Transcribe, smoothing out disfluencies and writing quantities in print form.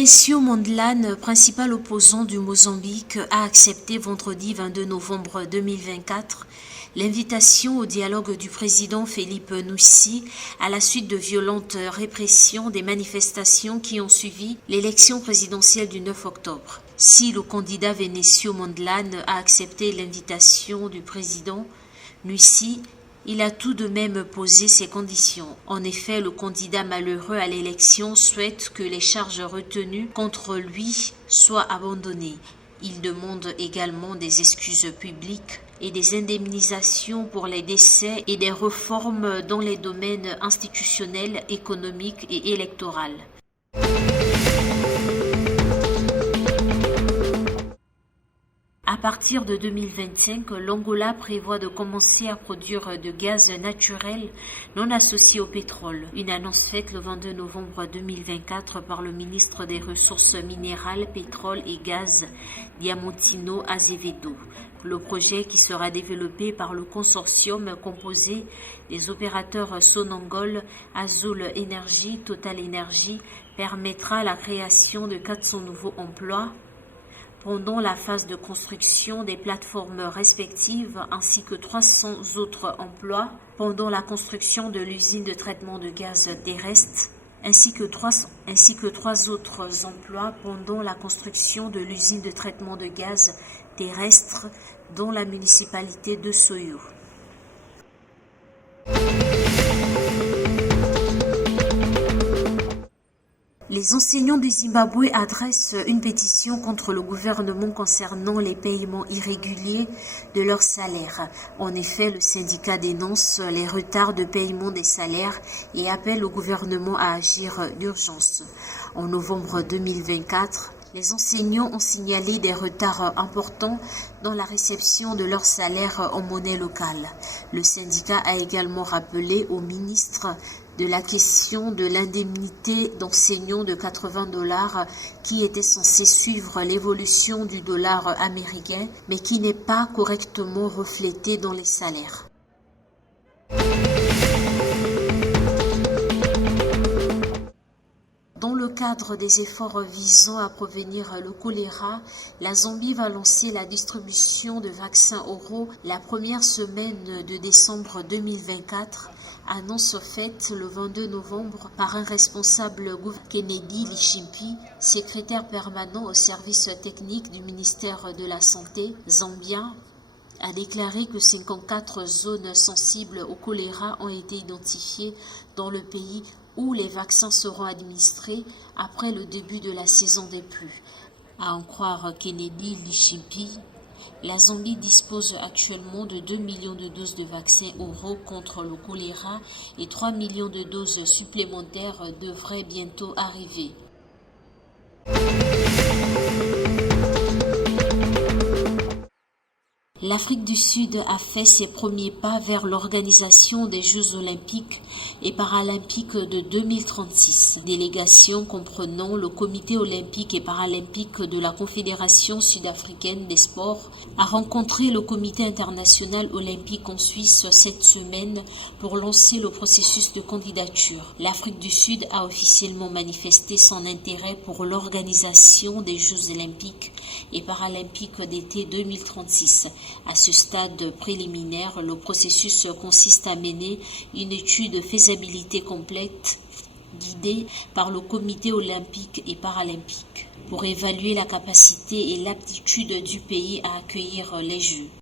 Vénécio Mondlane, principal opposant du Mozambique, a accepté vendredi 22 novembre 2024 l'invitation au dialogue du président Filipe Nyusi à la suite de violentes répressions des manifestations qui ont suivi l'élection présidentielle du 9 octobre. Si le candidat Vénécio Mondlane a accepté l'invitation du président Nyusi, il a tout de même posé ses conditions. En effet, le candidat malheureux à l'élection souhaite que les charges retenues contre lui soient abandonnées. Il demande également des excuses publiques et des indemnisations pour les décès et des réformes dans les domaines institutionnels, économiques et électoraux. À partir de 2025, l'Angola prévoit de commencer à produire de gaz naturel non associé au pétrole. Une annonce faite le 22 novembre 2024 par le ministre des Ressources minérales, pétrole et gaz, Diamantino Azevedo. Le projet, qui sera développé par le consortium composé des opérateurs Sonangol, Azul Energy, Total Energy, permettra la création de 400 nouveaux emplois pendant la phase de construction des plateformes respectives, ainsi que 300 autres emplois pendant la construction de l'usine de traitement de gaz terrestre, ainsi que trois autres emplois pendant la construction de l'usine de traitement de gaz terrestre dans la municipalité de Soyo. Les enseignants du Zimbabwe adressent une pétition contre le gouvernement concernant les paiements irréguliers de leurs salaires. En effet, le syndicat dénonce les retards de paiement des salaires et appelle le gouvernement à agir d'urgence. En novembre 2024, les enseignants ont signalé des retards importants dans la réception de leurs salaires en monnaie locale. Le syndicat a également rappelé au ministre de la question de l'indemnité d'enseignants de $80 qui était censée suivre l'évolution du dollar américain, mais qui n'est pas correctement reflétée dans les salaires. Dans le cadre des efforts visant à prévenir le choléra, la Zambie va lancer la distribution de vaccins oraux la première semaine de décembre 2024, annonce faite le 22 novembre par un responsable Kennedy Lichimpi, secrétaire permanent au service technique du ministère de la Santé zambien, a déclaré que 54 zones sensibles au choléra ont été identifiées dans le pays où les vaccins seront administrés après le début de la saison des pluies. À en croire Kennedy Lichimpi, la Zambie dispose actuellement de 2 millions de doses de vaccins oraux contre le choléra et 3 millions de doses supplémentaires devraient bientôt arriver. L'Afrique du Sud a fait ses premiers pas vers l'organisation des Jeux olympiques et paralympiques de 2036. Délégation comprenant le Comité olympique et paralympique de la Confédération sud-africaine des sports a rencontré le Comité international olympique en Suisse cette semaine pour lancer le processus de candidature. L'Afrique du Sud a officiellement manifesté son intérêt pour l'organisation des Jeux olympiques et paralympiques d'été 2036. À ce stade préliminaire, le processus consiste à mener une étude de faisabilité complète guidée par le Comité olympique et paralympique pour évaluer la capacité et l'aptitude du pays à accueillir les Jeux.